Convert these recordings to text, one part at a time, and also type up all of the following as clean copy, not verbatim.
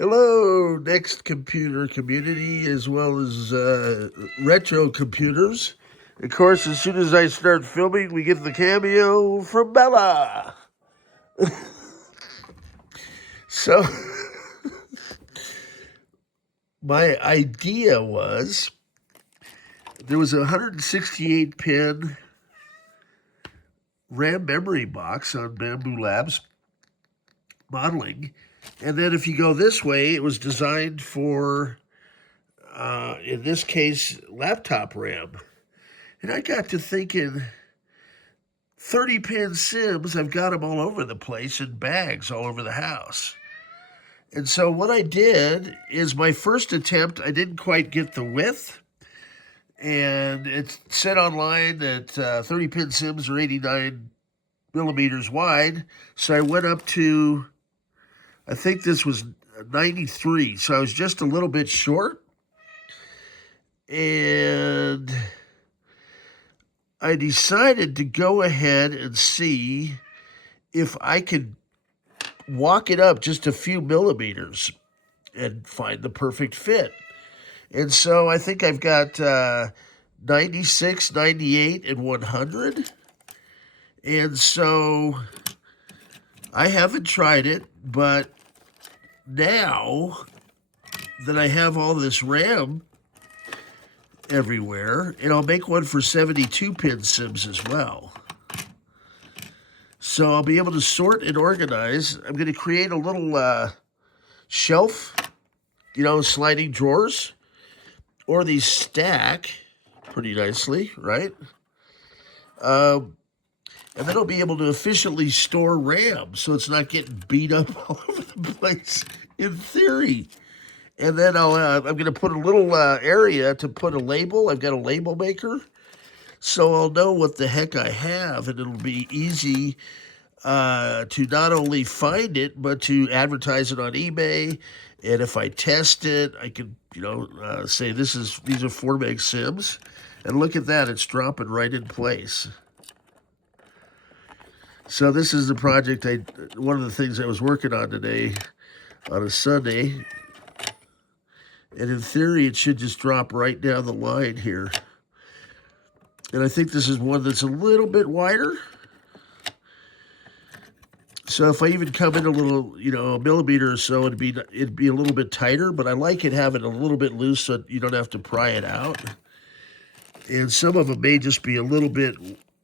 Hello, NeXT computer community, as well as retro computers. Of course, as soon as I start filming, we get the cameo from Bella. So, my idea was there was a 168 pin RAM memory box on Bamboo Labs modeling. And then if you go this way, it was designed for, in this case, laptop RAM. And I got to thinking, 30 pin Sims, I've got them all over the place in bags all over the house. And so what I did is my first attempt, I didn't quite get the width. And it said online that 30 pin Sims are 89 millimeters wide. So I went up to, I think this was 93. So I was just a little bit short. And I decided to go ahead and see if I could walk it up just a few millimeters and find the perfect fit. And so I think I've got 96, 98, and 100. And so I haven't tried it, but now that I have all this RAM everywhere, and I'll make one for 72 pin Sims as well. So I'll be able to sort and organize. I'm going to create a little shelf, sliding drawers, or these stack pretty nicely, right? And then I'll be able to efficiently store RAM so it's not getting beat up all over the place, in theory. And then I'm going to put a little area to put a label. I've got a label maker, so I'll know what the heck I have, and it'll be easy to not only find it, but to advertise it on eBay. And if I test it, I can, say these are 4 meg Sims, and look at that, it's dropping right in place. So this is the project, one of the things I was working on today on a Sunday. And in theory, it should just drop right down the line here. And I think this is one that's a little bit wider. So if I even come in a little, a millimeter or so, it'd be a little bit tighter. But I like it having a little bit loose so you don't have to pry it out. And some of them may just be a little bit,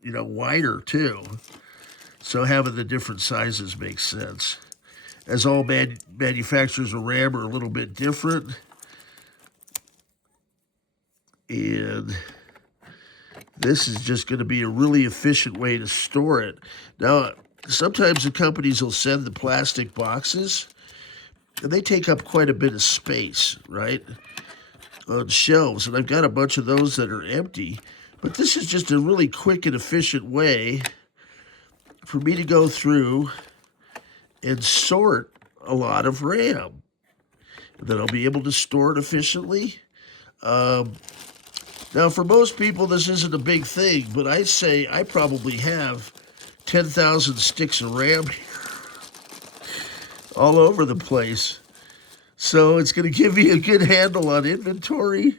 wider too. So having the different sizes makes sense. As all manufacturers of RAM are a little bit different. And this is just going to be a really efficient way to store it. Now, sometimes the companies will send the plastic boxes, and they take up quite a bit of space, right, on shelves. And I've got a bunch of those that are empty. But this is just a really quick and efficient way for me to go through and sort a lot of RAM. And then I'll be able to store it efficiently. Now, for most people, this isn't a big thing, but I say I probably have 10,000 sticks of RAM here, all over the place. So it's going to give me a good handle on inventory,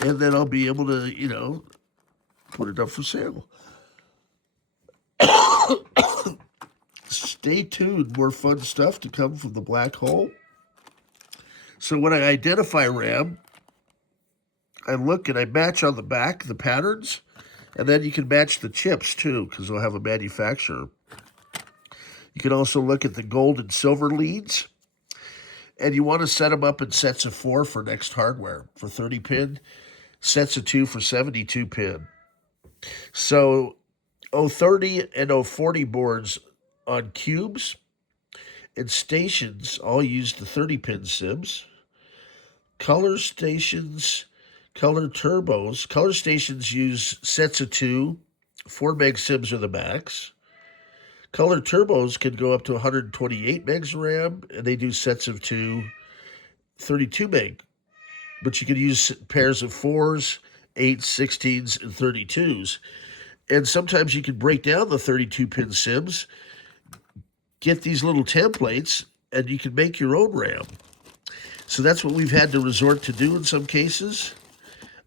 and then I'll be able to, put it up for sale. Stay tuned, more fun stuff to come from the black hole. So when I identify RAM, I look and I match on the back the patterns, and then you can match the chips too, because they'll have a manufacturer. You can also look at the gold and silver leads, and you want to set them up in sets of 4 for NeXT hardware for 30 pin, sets of 2 for 72 pin. So 030 and 040 boards on cubes and stations all use the 30 pin Sims. Color stations, color turbos. Color stations use sets of 2. 4 meg Sims are the max. Color turbos can go up to 128 megs RAM, and they do sets of 2, 32 meg. But you can use pairs of 4s, 8s, 16s, and 32s. And sometimes you can break down the 32-pin Sims, get these little templates, and you can make your own RAM. So that's what we've had to resort to do in some cases.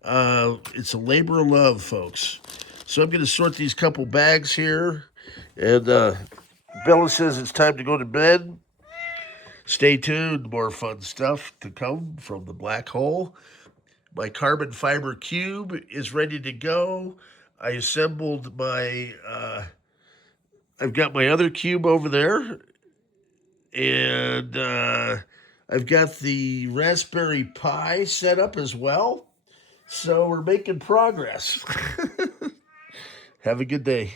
It's a labor of love, folks. So I'm going to sort these couple bags here. And Bella says it's time to go to bed. Stay tuned. More fun stuff to come from the black hole. My carbon fiber cube is ready to go. I assembled my, I've got my other cube over there. And I've got the Raspberry Pi set up as well. So we're making progress. Have a good day.